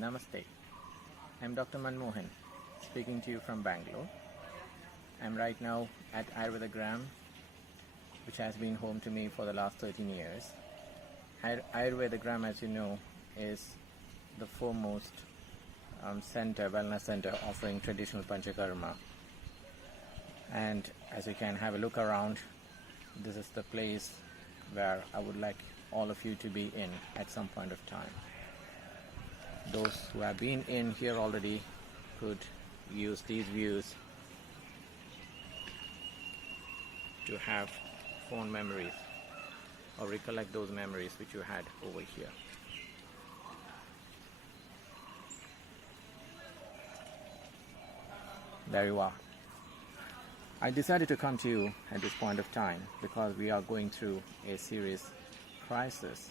Namaste. I'm Dr. Manmohan, speaking to you from Bangalore. I'm right now at Ayurvedagram, which has been home to me for the last 13 years. Ayurvedagram, as you know, is the foremost wellness center offering traditional Panchakarma. And as you can have a look around, this is the place where I would like all of you to be in at some point of time. Those who have been in here already could use these views to have fond memories or recollect those memories which you had over here. There you are. I decided to come to you at this point of time because we are going through a serious crisis,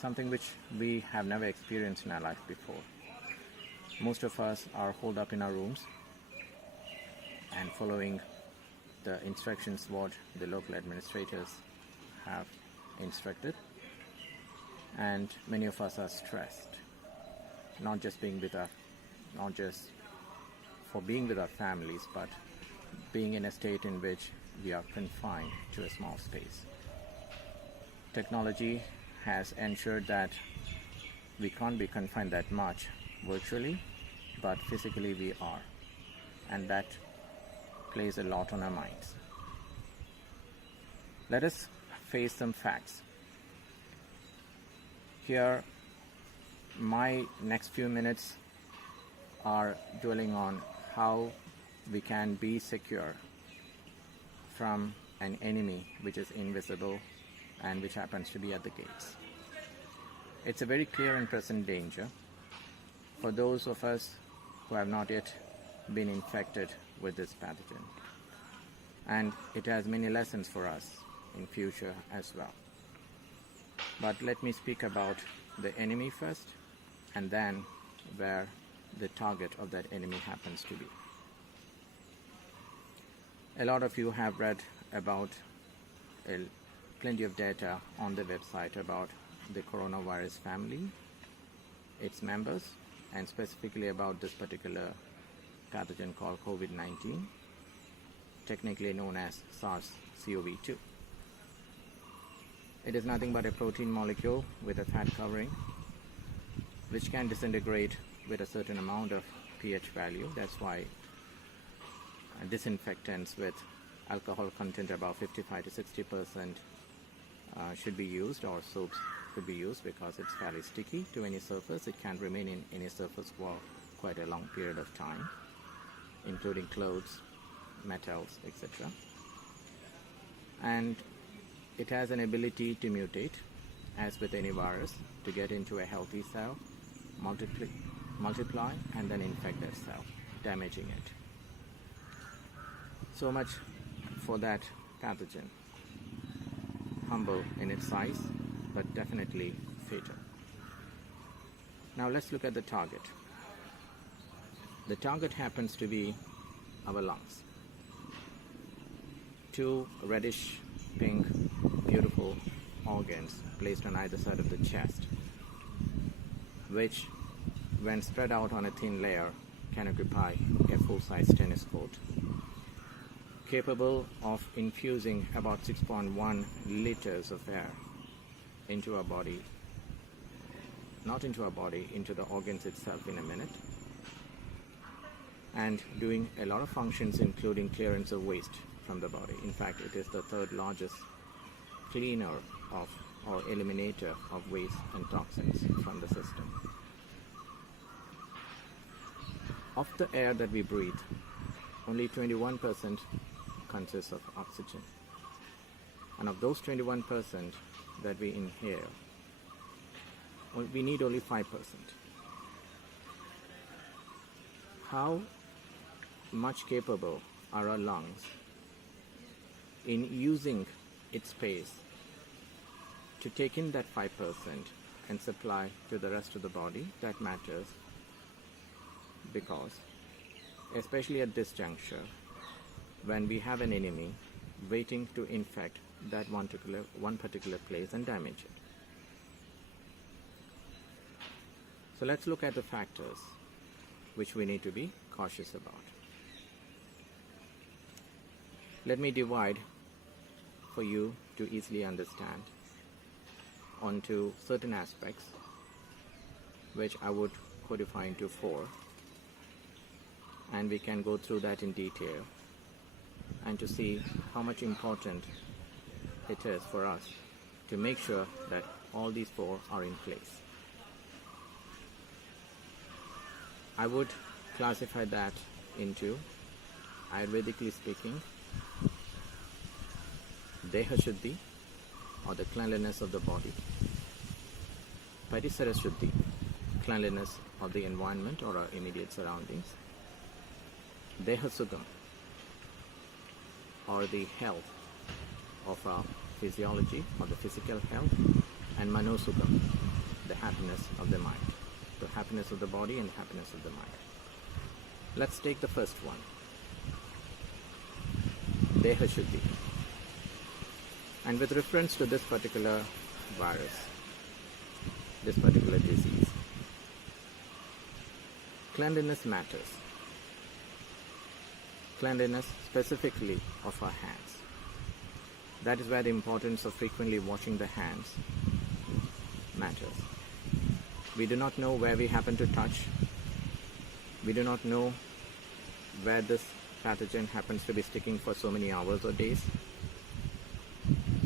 something which we have never experienced in our life before. Most of us are holed up in our rooms and following the instructions what the local administrators have instructed, and many of us are stressed, not just for being with our families, but being in a state in which we are confined to a small space. Technology has ensured that we can't be confined that much virtually, but physically we are, and that plays a lot on our minds. Let us face some facts. Here, my next few minutes are dwelling on how we can be secure from an enemy which is invisible and which happens to be at the gates. It's a very clear and present danger for those of us who have not yet been infected with this pathogen. And it has many lessons for us in future as well. But let me speak about the enemy first, and then where the target of that enemy happens to be. A lot of you have read about plenty of data on the website about the coronavirus family, its members, and specifically about this particular pathogen called COVID-19, technically known as SARS-CoV-2. It is nothing but a protein molecule with a fat covering, which can disintegrate with a certain amount of pH value. That's why disinfectants with alcohol content about 55 to 60% should be used, or soaps could be used, because it's fairly sticky to any surface. It can remain in any surface for quite a long period of time, including clothes, metals, etc. And it has an ability to mutate, as with any virus, to get into a healthy cell, multiply, and then infect that cell, damaging it. So much for that pathogen. Humble in its size, but definitely fatal. Now let's look at the target. The target happens to be our lungs. Two reddish pink beautiful organs placed on either side of the chest, which when spread out on a thin layer can occupy a full-size tennis court, capable of infusing about 6.1 liters of air into our body, not into our body, into the organs itself in a minute, and doing a lot of functions, including clearance of waste from the body. In fact, it is the third largest cleaner of or eliminator of waste and toxins from the system. Of the air that we breathe, only 21% consists of oxygen. And of those 21% that we inhale, we need only 5%. How much capable are our lungs in using its space to take in that 5% and supply to the rest of the body? That matters, because especially at this juncture, when we have an enemy waiting to infect that one particular place and damage it. So let's look at the factors which we need to be cautious about. Let me divide for you to easily understand onto certain aspects which I would codify into 4, and we can go through that in detail and to see how much important it is for us to make sure that all these 4 are in place. I would classify that into, Ayurvedically speaking, Deha Shuddhi, or the cleanliness of the body; Parisara Shuddhi, cleanliness of the environment or our immediate surroundings; Deha Sugam, or the health of our physiology or the physical health; and Mano Sugam, the happiness of the mind, the happiness of the body and happiness of the mind. Let's take the first one, Deha Shuddhi. And with reference to this particular virus, this particular disease, cleanliness matters. Cleanliness specifically of our hands. That is where the importance of frequently washing the hands matters. We do not know where we happen to touch. We do not know where this pathogen happens to be sticking for so many hours or days.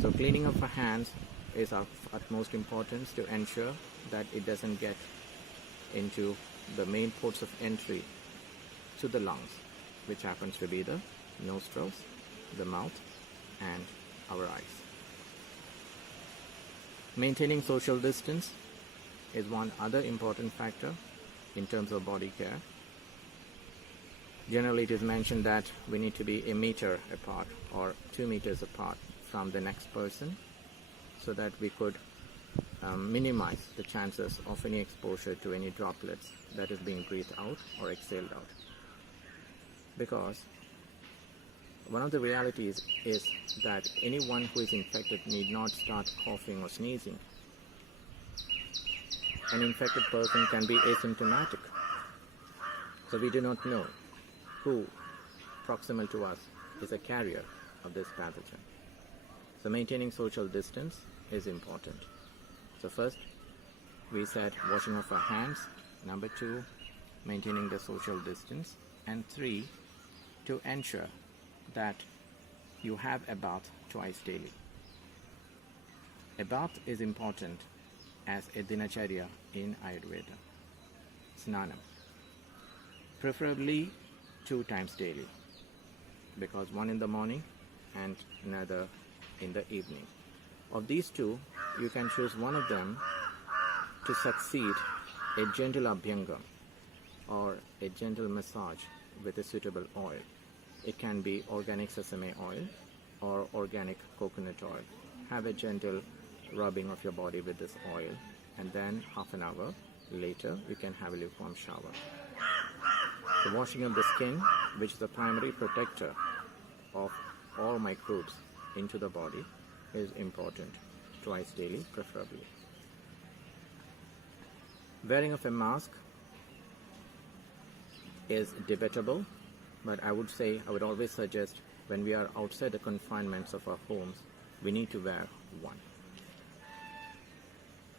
So cleaning of our hands is of utmost importance to ensure that it doesn't get into the main ports of entry to the lungs, which happens to be the nostrils, the mouth, and our eyes. Maintaining social distance is one other important factor in terms of body care. Generally, it is mentioned that we need to be a meter apart or 2 meters apart from the next person, so that we could minimize the chances of any exposure to any droplets that is being breathed out or exhaled out. Because one of the realities is that anyone who is infected need not start coughing or sneezing. An infected person can be asymptomatic. So we do not know who proximal to us is a carrier of this pathogen. So maintaining social distance is important. So first, we said washing of our hands. Number 2, maintaining the social distance. And 3, to ensure that you have a bath twice daily. A bath is important as a dinacharya in Ayurveda. Snanam. Preferably 2 times daily, because one in the morning and another in the evening. Of these 2, you can choose one of them to succeed a gentle abhyangam or a gentle massage with a suitable oil. It can be organic sesame oil or organic coconut oil. Have a gentle rubbing of your body with this oil, and then half an hour later you can have a lukewarm shower. The washing of the skin, which is the primary protector of all microbes into the body, is important, twice daily preferably. Wearing of a mask is debatable, but I would always suggest when we are outside the confinements of our homes, we need to wear one.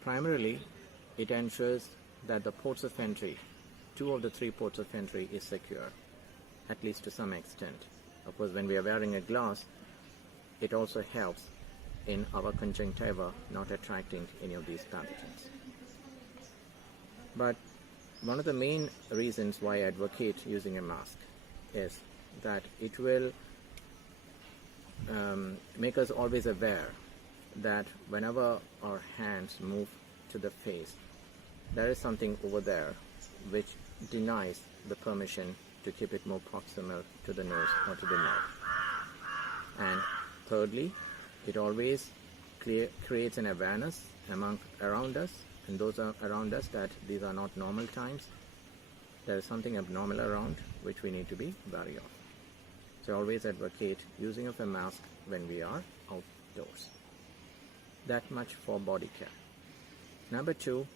Primarily, it ensures that the ports of entry, 2 of the 3 ports of entry, is secure, at least to some extent. Of course, when we are wearing a glass, it also helps in our conjunctiva not attracting any of these pathogens. But one of the main reasons why I advocate using a mask is that it will make us always aware that whenever our hands move to the face, there is something over there which denies the permission to keep it more proximal to the nose or to the mouth. And thirdly, it always creates an awareness around us and those around us that these are not normal times. There is something abnormal around which we need to be wary of. So I always advocate using of a mask when we are outdoors. That much for body care. Number 2,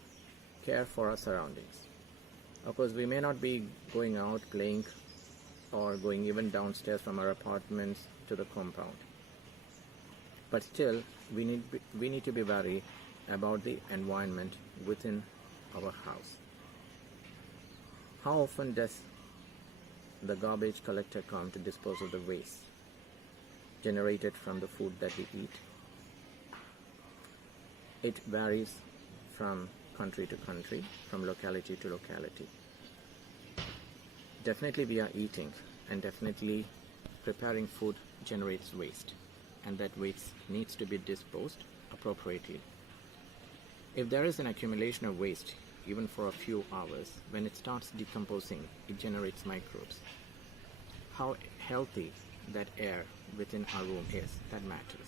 care for our surroundings. Of course, we may not be going out playing or going even downstairs from our apartments to the compound, but still we need to be wary about the environment within our house. How often does the garbage collector come to dispose of the waste generated from the food that we eat? It varies from country to country, from locality to locality. Definitely we are eating, and definitely preparing food generates waste, and that waste needs to be disposed appropriately. If there is an accumulation of waste, even for a few hours, when it starts decomposing, it generates microbes. How healthy that air within our room is, that matters.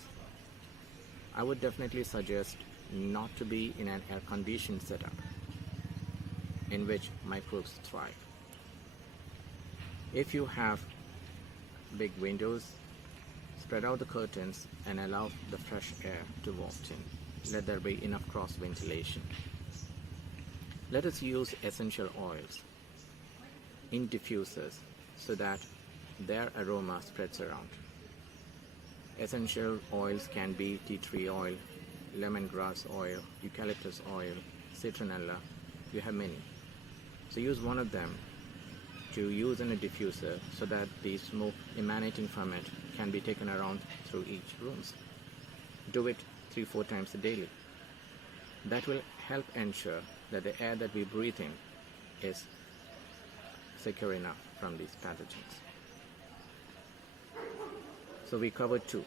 I would definitely suggest not to be in an air-conditioned setup in which microbes thrive. If you have big windows, spread out the curtains and allow the fresh air to waft in. Let there be enough cross ventilation. Let us use essential oils in diffusers so that their aroma spreads around. Essential oils can be tea tree oil, lemongrass oil, eucalyptus oil, citronella. You have many. So use one of them to use in a diffuser so that the smoke emanating from it can be taken around through each rooms. Do it 3-4 times a daily. That will help ensure that the air that we breathe in is secure enough from these pathogens. So we covered two,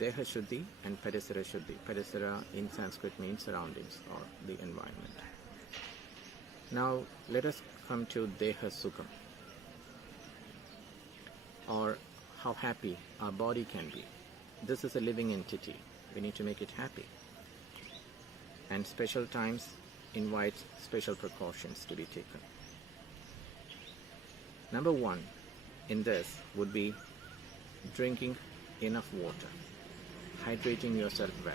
Deha Shuddhi and Parisara Shuddhi. Parisara in Sanskrit means surroundings or the environment. Now let us come to Deha Sukham, or how happy our body can be. This is a living entity. We need to make it happy. And special times invite special precautions to be taken. Number one in this would be drinking enough water, hydrating yourself well.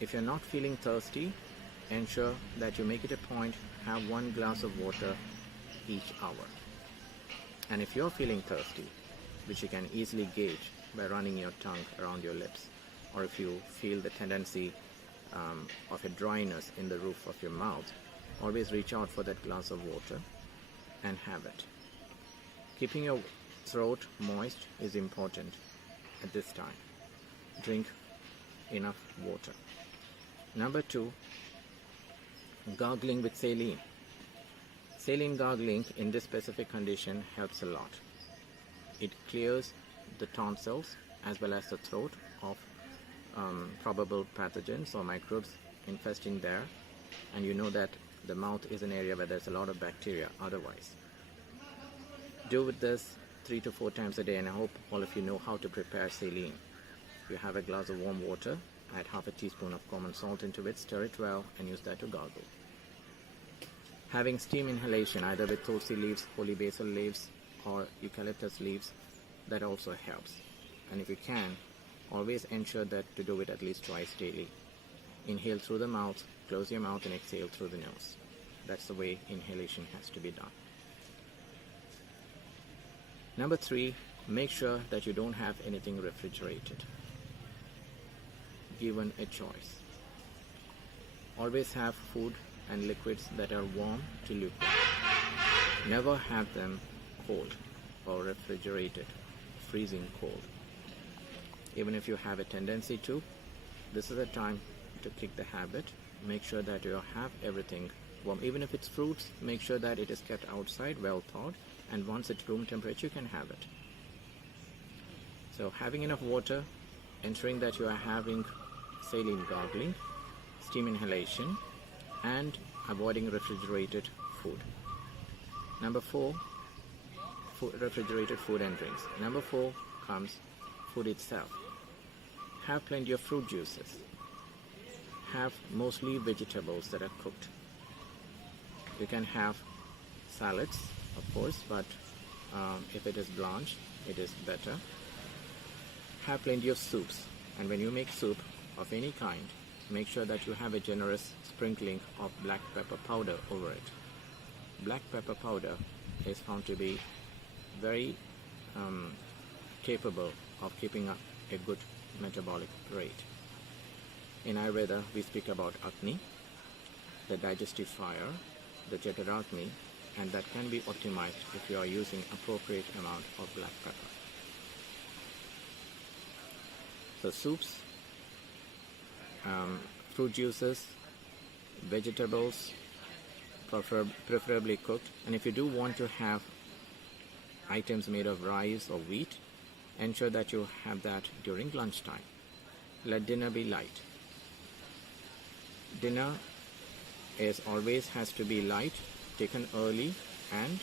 If you're not feeling thirsty, ensure that you make it a point, have 1 glass of water each hour. And if you're feeling thirsty, which you can easily gauge by running your tongue around your lips, or if you feel the tendency of a dryness in the roof of your mouth, always reach out for that glass of water and have it. Keeping your throat moist is important at this time. Drink enough water. Number two, gargling with saline. Saline gargling in this specific condition helps a lot. It clears the tonsils as well as the throat of probable pathogens or microbes infesting there, and you know that the mouth is an area where there's a lot of bacteria otherwise. Do with this 3 to 4 times a day, and I hope all of you know how to prepare saline. You have a glass of warm water, add half a teaspoon of common salt into it, stir it well, and use that to gargle. Having steam inhalation either with tulsi leaves, holy basil leaves, or eucalyptus leaves, that also helps. And if you can, always ensure that to do it at least twice daily. Inhale through the mouth, close your mouth, and exhale through the nose. That's the way inhalation has to be done. Number three, make sure that you don't have anything refrigerated, given a choice. Always have food and liquids that are warm to lukewarm. Never have them cold or refrigerated, freezing cold. Even if you have a tendency to, this is a time to kick the habit. Make sure that you have everything warm. Even if it's fruits, make sure that it is kept outside, well thawed, and once it's room temperature, you can have it. So having enough water, ensuring that you are having saline gargling, steam inhalation, and avoiding refrigerated food. Number four, refrigerated food and drinks. Number four comes food itself. Have plenty of fruit juices. Have mostly vegetables that are cooked. You can have salads, of course, but if it is blanched, it is better. Have plenty of soups, and when you make soup of any kind, make sure that you have a generous sprinkling of black pepper powder over it. Black pepper powder is found to be very capable of keeping up a good metabolic rate. In Ayurveda, we speak about Agni, the digestive fire, the Jataragni, and that can be optimized if you are using appropriate amount of black pepper. So soups, fruit juices, vegetables, preferably cooked, and if you do want to have items made of rice or wheat, ensure that you have that during lunchtime. Let dinner be light. Dinner always has to be light, taken early and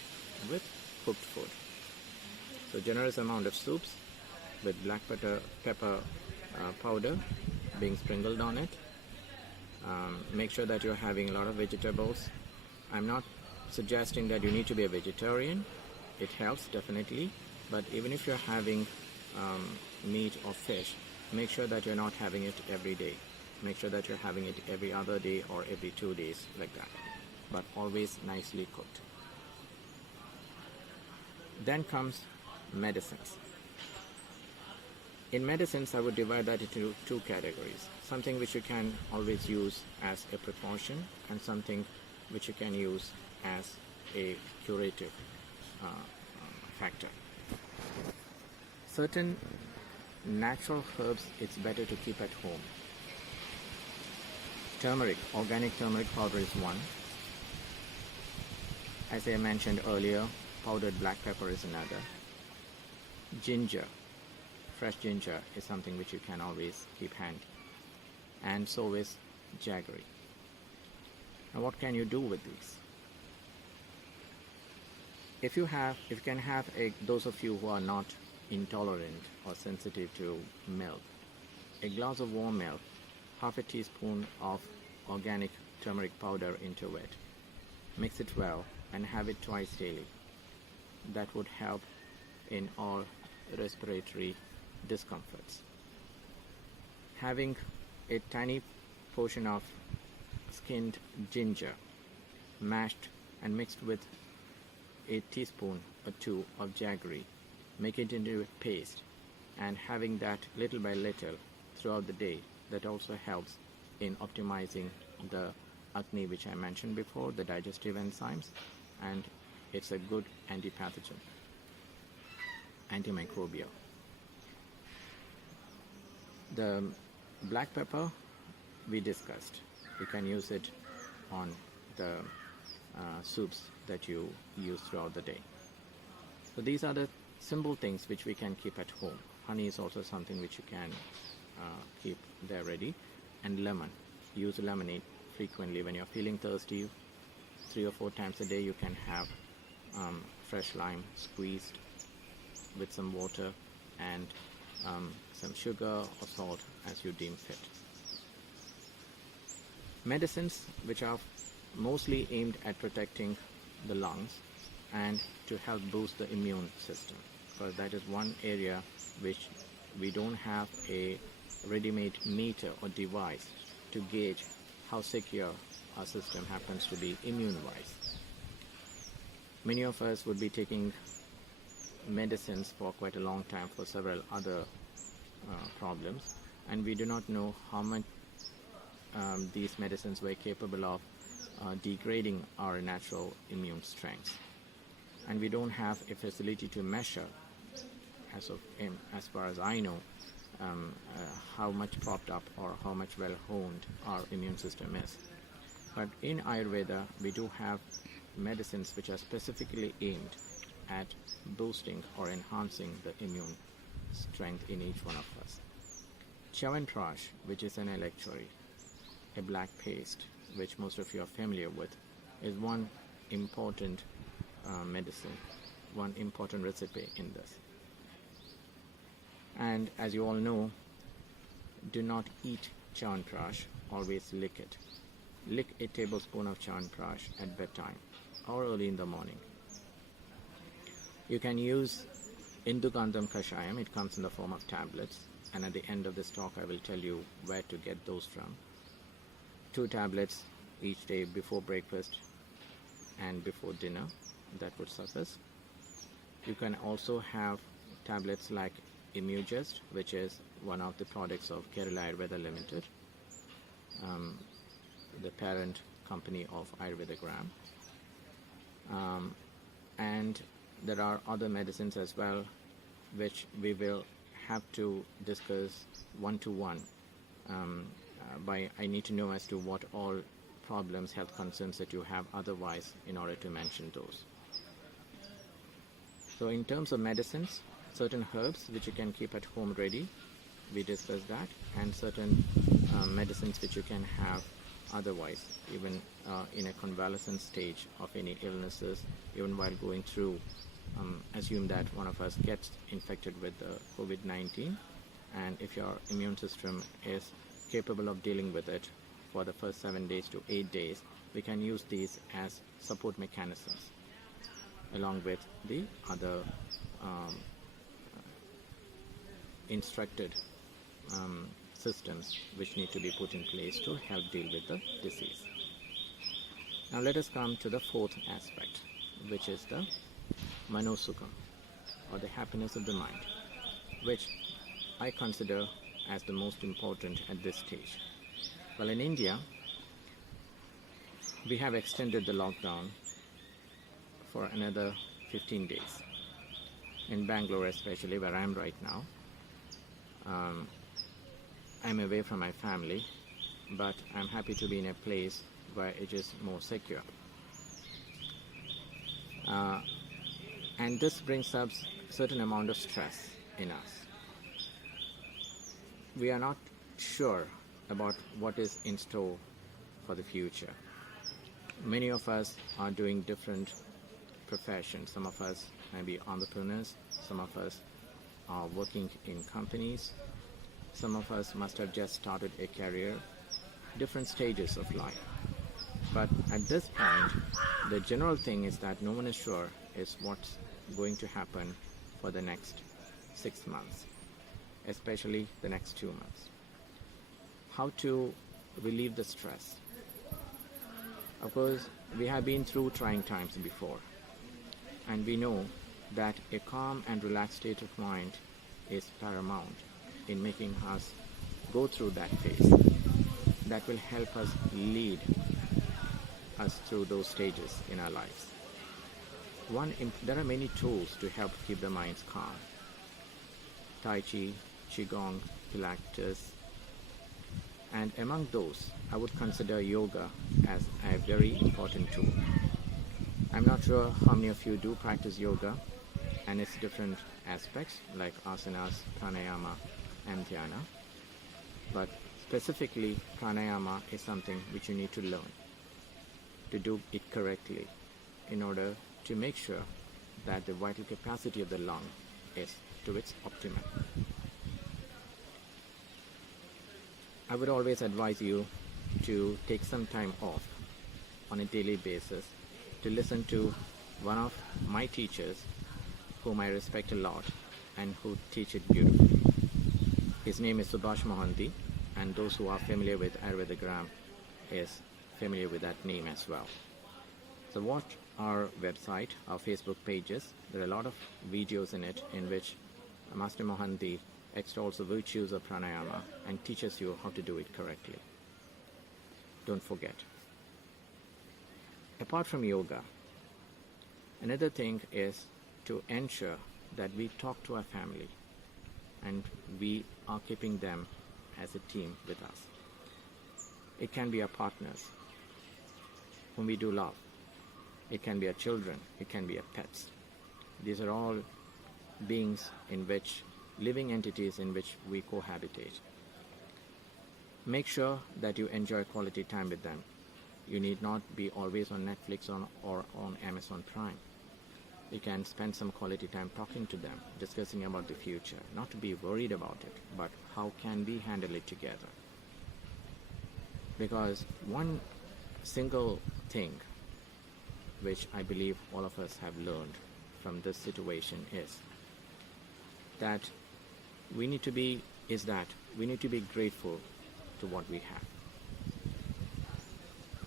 with cooked food. So generous amount of soups with black pepper powder being sprinkled on it. Make sure that you're having a lot of vegetables. I'm not suggesting that you need to be a vegetarian. It helps definitely, but even if you're having meat or fish, make sure that you're not having it every day. Make sure that you're having it every other day or every 2 days, like that, but always nicely cooked. Then comes medicines. In medicines, I would divide that into two categories. Something which you can always use as a precaution, and something which you can use as a curative factor. Certain natural herbs it's better to keep at home. Turmeric, organic turmeric powder is one. As I mentioned earlier, powdered black pepper is another. Ginger, fresh ginger is something which you can always keep handy. And so is jaggery. Now what can you do with these? If you can have those of you who are not intolerant or sensitive to milk, a glass of warm milk, half a teaspoon of organic turmeric powder into it. Mix it well and have it twice daily. That would help in all respiratory discomforts. Having a tiny portion of skinned ginger mashed and mixed with a teaspoon or two of jaggery, make it into a paste, and having that little by little throughout the day, that also helps in optimizing the Agni which I mentioned before, the digestive enzymes, and it's a good antipathogen, antimicrobial. The black pepper we discussed. You can use it on the soups that you use throughout the day. So these are the simple things which we can keep at home. Honey is also something which you can keep there ready. And lemon. Use lemonade frequently when you're feeling thirsty. 3 or 4 times a day you can have fresh lime squeezed with some water and some sugar or salt as you deem fit. Medicines which are mostly aimed at protecting the lungs and to help boost the immune system, because that is one area which we don't have a ready-made meter or device to gauge how secure our system happens to be immune-wise. Many of us would be taking medicines for quite a long time for several other problems, and we do not know how much these medicines were capable of degrading our natural immune strength. And we don't have a facility to measure, as far as I know, how much propped up or how much well honed our immune system is. But in Ayurveda, we do have medicines which are specifically aimed at boosting or enhancing the immune strength in each one of us. Chyawanprash, which is an elixir, a black paste, which most of you are familiar with, is one important medicine, one important recipe in this. And as you all know, do not eat Chyawanprash, always lick it. Lick a tablespoon of Chyawanprash at bedtime or early in the morning. You can use Indugandham Kashayam, it comes in the form of tablets, and at the end of this talk I will tell you where to get those from. 2 tablets each day before breakfast and before dinner. That would suffice. You can also have tablets like Immugest, which is one of the products of Kerala Ayurveda Limited, the parent company of Ayurvedagram. And there are other medicines as well, which we will have to discuss one-to-one. I need to know as to what all problems, health concerns that you have otherwise in order to mention those. So in terms of medicines, certain herbs which you can keep at home ready, we discussed that, and certain medicines which you can have otherwise, even in a convalescent stage of any illnesses, even while going through, assume that one of us gets infected with the COVID-19, and if your immune system is capable of dealing with it for the first 7 days to 8 days, we can use these as support mechanisms along with the other instructed systems which need to be put in place to help deal with the disease. Now let us come to the fourth aspect, which is the Manosukam, or the happiness of the mind, which I consider as the most important at this stage. Well, in India, we have extended the lockdown for another 15 days. In Bangalore especially, where I am right now, I'm away from my family, but I'm happy to be in a place where it is more secure. And this brings up a certain amount of stress in us. We are not sure about what is in store for the future. Many of us are doing different professions. Some of us may be entrepreneurs, some of us are working in companies, some of us must have just started a career, different stages of life. But at this point, the general thing is that no one is sure is what's going to happen for the next 6 months, especially the next 2 months. How to relieve the stress? Of course, we have been through trying times before, and we know that a calm and relaxed state of mind is paramount in making us go through that phase. That will help us lead us through those stages in our lives. There are many tools to help keep the minds calm. Tai Chi, Qigong, Pilates, and among those, I would consider yoga as a very important tool. I'm not sure how many of you do practice yoga and its different aspects like asanas, pranayama, and dhyana, but specifically pranayama is something which you need to learn to do it correctly in order to make sure that the vital capacity of the lung is to its optimum. I would always advise you to take some time off on a daily basis to listen to one of my teachers whom I respect a lot and who teach it beautifully. His name is Manmohan R, and those who are familiar with Ayurvedagram is familiar with that name as well. So watch our website, our Facebook pages. There are a lot of videos in it in which Master Mohan R extols the virtues of pranayama and teaches you how to do it correctly. Don't forget. Apart from yoga, another thing is to ensure that we talk to our family and we are keeping them as a team with us. It can be our partners whom we do love. It can be our children. It can be our pets. These are all beings in which, living entities in which we cohabitate. Make sure that you enjoy quality time with them. You need not be always on Netflix or on Amazon Prime. You can spend some quality time talking to them, discussing about the future, not to be worried about it, but how can we handle it together? Because one single thing which I believe all of us have learned from this situation is that we need to be grateful to what we have.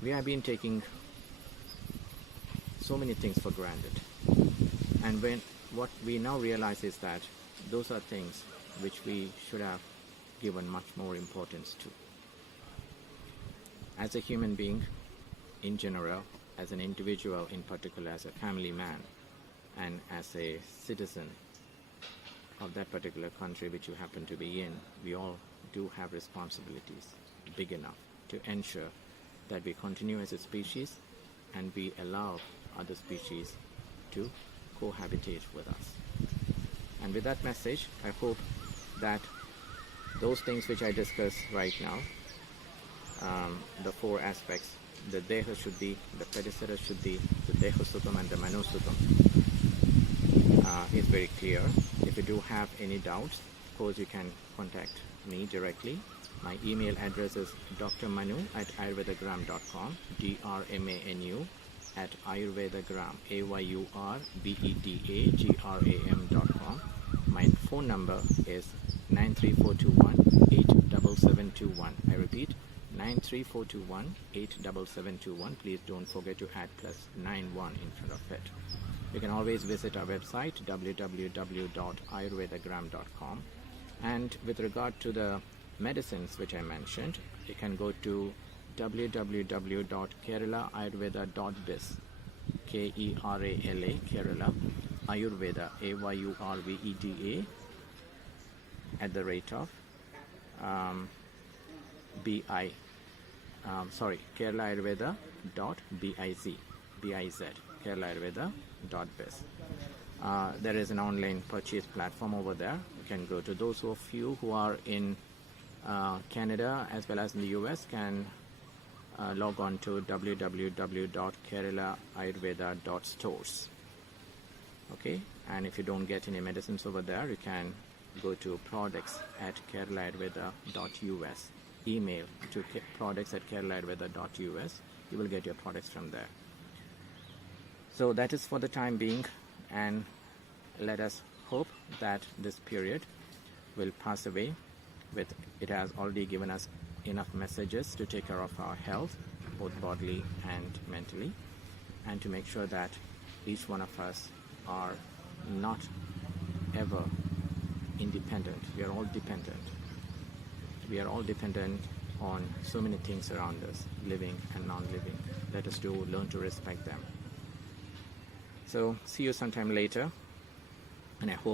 We have been taking so many things for granted, and what we now realize is that those are things which we should have given much more importance to. As a human being in general, as an individual in particular, as a family man, and as a citizen of that particular country which you happen to be in, we all do have responsibilities big enough to ensure that we continue as a species and we allow other species to cohabitate with us. And with that message, I hope that those things which I discussed right now, the four aspects, the Deha Shuddhi, the Padisara Shuddhi, the Deha Sukham and the Mano Sukham, is very clear. If you do have any doubts, of course you can contact me directly. My email address is drmanu@ayurvedagram.com, drmanu @ayurvedagram, ayurvedagram.com. My phone number is 93421-87721. I repeat, 93421-87721. Please don't forget to add +91 in front of it. You can always visit our website www.ayurvedagram.com. And with regard to the medicines which I mentioned, you can go to www.keralaayurveda.biz, Kerala, Kerala, Ayurveda, AYURVEDA, keralaayurveda.biz, keralaayurveda.biz. There is an online purchase platform over there. You can go to. Those of you who are in Canada as well as in the US can log on to www.keralaayurveda.stores. Okay, and if you don't get any medicines over there, you can go to products@keralaayurveda.us. Email to products@keralaayurveda.us. You will get your products from there. So that is for the time being, and let us hope that this period will pass away. It has already given us enough messages to take care of our health, both bodily and mentally, and to make sure that each one of us are not ever independent. We are all dependent. We are all dependent on so many things around us, living and non-living. Let us learn to respect them. So see you sometime later, and I hope